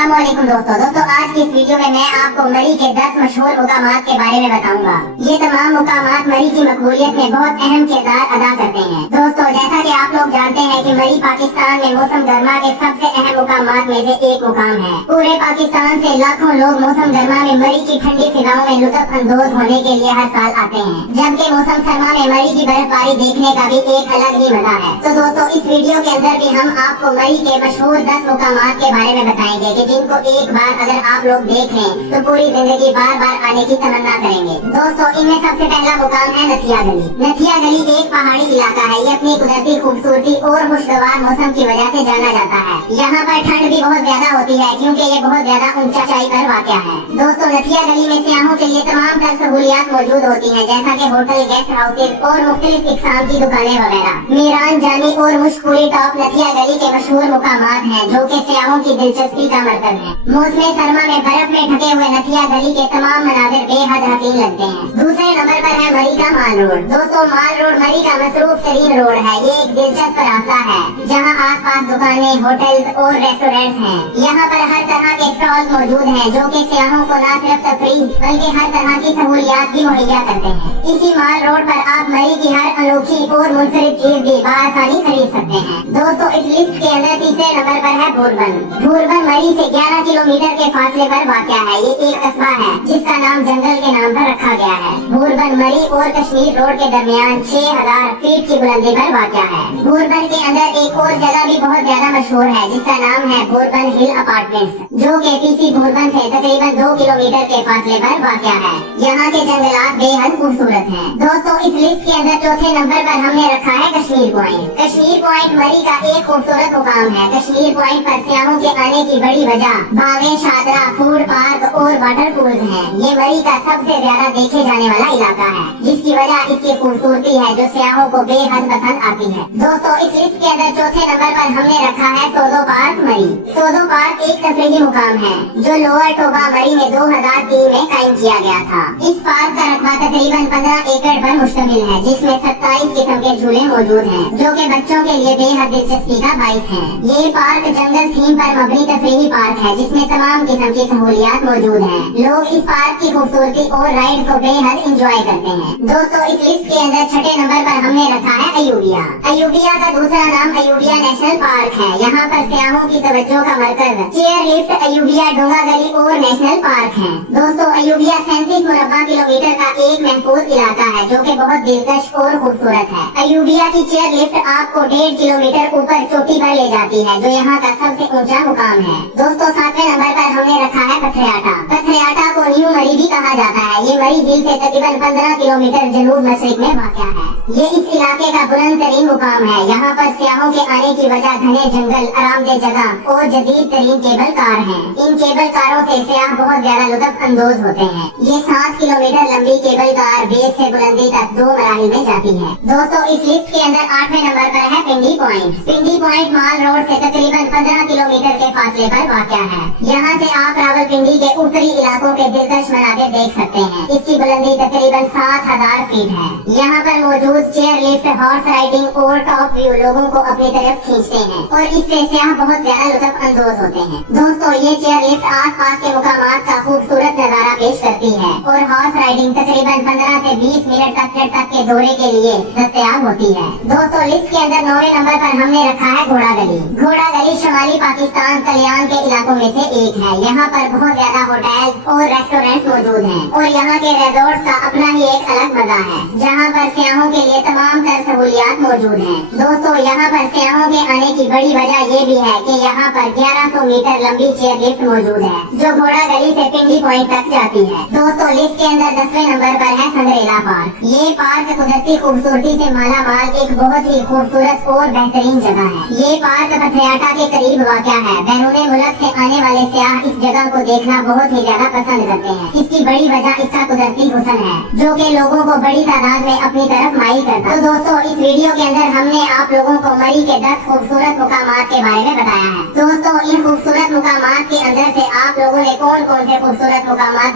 अस्सलामुअलैकुम दोस्तों आज की इस वीडियो में मैं आपको मरी के 10 मशहूर मुकामात के बारे में बताऊंगा। ये तमाम मुकामात मरी की मकबूलियत में बहुत अहम किरदार अदा करते हैं। दोस्तों जैसा कि आप लोग जानते हैं कि मरी पाकिस्तान में मौसम गर्मा के सबसे अहम मुकामात में से एक मुकाम है। पूरे पाकिस्तान से लाखों लोग मौसम गर्मा में मरी की ठंडी फिजाओं में लुत्फ अंदोज होने के लिए हर साल आते हैं, जबकि मौसम सरमा में मरी की बर्फबारी देखने का भी एक अलग ही मजा है। तो दोस्तों इस वीडियो के अंदर भी हम आपको मरी के मशहूर 10 मुकामात के बारे में बताएंगे कि जिनको एक बार अगर आप लोग देख लें तो पूरी जिंदगी बार बार आने की तमन्ना करेंगे। दोस्तों इनमें सबसे पहला मुकाम है नथिया गली। नथिया गली एक पहाड़ी इलाका है। ये अपनी कुदरती खूबसूरती और खुशगवार मौसम की वजह से जाना जाता है। यहाँ पर ठंड भी बहुत ज्यादा होती है क्योंकि ये बहुत ज्यादा ऊंचाई पर वाक़या है। दोस्तों नथिया गली में सियाहों के लिए तमाम तर सहूलियात मौजूद होती है, जैसा की होटल, गेस्ट हाउसेज और मुख्तलिफ इक़साम की दुकानें वगैरह। मीरान जानी और मुश्कुरी टॉप नथिया गली के मशहूर मुकामात हैं जो कि सियाहों की दिलचस्पी का मरकज है। मौसम सरमा में बर्फ में ढके हुए नथिया गली के तमाम मनाजिर बेहद हसीन लगते हैं। दूसरे नंबर पर है मरी का माल रोड। दोस्तों माल रोड मरी का मसरूफ तरीन रोड है। ये एक दिलचस्प रास्ता है जहाँ आसपास दुकानें, होटल्स और रेस्टोरेंट्स हैं। यहाँ पर हर तरह के स्टॉल मौजूद हैं जो कि सियाहों को न सिर्फ तफरीह बल्कि हर तरह की सहूलियात भी मुहैया करते हैं। इसी माल रोड पर आप मरी की हर अनोखी और मुनफरिद चीज भी बआसानी खरीद सकते हैं। दोस्तों इस लिस्ट के अंदर तीसरे नंबर पर है भूरबन। भूरबन मरी से 11 किलोमीटर के फासले पर वाक़या है। ये एक कस्बा है जिसका नाम जंगल के नाम पर रखा गया है। भूरबन मरी और कश्मीर रोड के दरमियान 6000 फीट की बुलंदी पर वाक़या है। भूरबन के अंदर एक और जगह भी बहुत ज्यादा मशहूर है जिसका नाम है भूरबन हिल अपार्टमेंट्स, जो के पीसी भूरबन से तकरीबन 2 किलोमीटर के फासले पर वाक़या है। यहाँ के जंगलात बेहद खूबसूरत हैं। दोस्तों इस लिस्ट के अंदर चौथे नंबर पर हमने रखा है कश्मीर पॉइंट। कश्मीर पॉइंट मरी का एक खूबसूरत मुकाम है। कश्मीर पॉइंट पर सियाहों के आने की बड़ी वजह बागें, शादरा, फूड पार्क और वाटर पूल्स हैं। ये मरी का सबसे ज्यादा देखे जाने वाला इलाका है, जिसकी वजह इसकी खूबसूरती है जो सियाहों को बेहद पसंद आती है। दोस्तों इस लिस्ट के अंदर चौथे नंबर पर हमने रखा है सोदो पार्क मरी। सोदो पार्क एक तफरीही मुकाम है जो लोअर टोबा मरी में 2003 में कायम किया गया था। इस पार्क का रकबा तकरीबन 15 एकड़ पर मुश्तमिल है, जिसमें 27 किस्म के झूले मौजूद हैं जो कि बच्चों के लिए बेहद दिलचस्पी का बाइस है। ये पार्क जंगल थीम पर मबनी तफरीही पार्क है जिसमें तमाम किस्म की सहूलियात मौजूद हैं। लोग इस पार्क की खूबसूरती और राइड को बेहद इंजॉय करते हैं। दोस्तों इस लिस्ट के अंदर छठे नंबर पर हमने रखा है अयूबिया। अयूबिया का दूसरा नाम अयूबिया नेशनल पार्क है। यहाँ पर सियाहों की तवज्जो का मरकज चेयर लिफ्ट, अयूबिया डोंगा गली और नेशनल पार्क है। दोस्तों अयूबिया 37 मुरब्बा किलोमीटर का एक महफूज इलाका है जो कि बहुत दिलकश और खूबसूरत है। अयूबिया की चेयर लिफ्ट आपको 1.5 किलोमीटर ऊपर चोटी पर ले जाती है जो यहाँ का सबसे ऊंचा मुकाम है। दोस्तों 7वें नंबर पर हमने रखा है पथरियाटा। पथरियाटा को न्यू मरी भी कहा जाता है। ये मरी झील से तकरीबन 15 किलोमीटर जनूब मशरिक में वाक़या है। ये इस इलाके का बुलंद तरीन मुकाम है। यहाँ पर सियाहों के आने की वजह घने जंगल, आरामदेह जगह और जदीद तरीन केबल कार है। इन केबल कारों से सियाह बहुत ज्यादा लुत्फ अंदोज होते हैं। ये 7 किलोमीटर लंबी केबल कार बेस से बुलंदी तक 2 मराहिल में जाती है। दोस्तों इस लिस्ट के अंदर 8वें नंबर पर है पिंडी पॉइंट। पिंडी पॉइंट माल रोड से तकरीबन 15 किलोमीटर के फासले पर वाक़या है। यहाँ से आप रावलपिंडी के ऊपरी इलाकों के दिलकश मनाज़िर देख सकते हैं। इसकी बुलंदी तकरीबन 7000 फीट है। यहाँ पर मौजूद चेयर लिफ्ट, हॉर्स राइडिंग और टॉप व्यू लोगों को अपनी तरफ खींचते हैं और इससे सियाह बहुत ज्यादा लुत्फ अंदोज होते हैं। दोस्तों ये चेयर लिफ्ट आसपास के मुकामात का खूबसूरत नजारा पेश करती है और हॉर्स राइडिंग तकरीबन 15 से 20 मिनट तक के दौरे के लिए दस्तयाब होती है। दोस्तों लिस्ट के अंदर 9वें नंबर पर हमने रखा है घोड़ा गली। घोड़ा गली शुमाली पाकिस्तान कल्याण के इलाकों में से एक है। यहाँ पर बहुत ज्यादा होटल और रेस्टोरेंट मौजूद हैं और यहाँ के रिजॉर्ट्स का अपना ही एक अलग मजा है, जहाँ पर सियाहों के लिए तमाम तर सहूलियात मौजूद हैं। दोस्तों यहाँ पर सियाहों के आने की बड़ी वजह ये भी है कि यहाँ पर 1100 मीटर लंबी चेयर लिफ्ट मौजूद है जो घोड़ा गली से पिंडी पॉइंट तक जाती है। दोस्तों लिस्ट के अंदर 10वें नंबर पर है संग्रेला पार्क। ये पार्क कुदरती खूबसूरती से माला माल एक बहुत ही खूबसूरत और बेहतरीन जगह है। ये पार्क पथरियाटा के करीब वाक़या है। बैरूने मुल्क से आने वाले सियाह इस जगह को देखना बहुत ही ज्यादा पसंद करते हैं। इसकी बड़ी वजह इसका कुदरती हुस्न है जो कि लोगों को बड़ी तादाद में अपनी तरफ माइल करता है। तो दोस्तों इस वीडियो के अंदर हमने आप लोगों को मरी के 10 खूबसूरत मुकामात के बारे में बताया है। दोस्तों इन खूबसूरत मुकामात के अंदर से आप लोगों ने कौन कौन से खूबसूरत मुकामात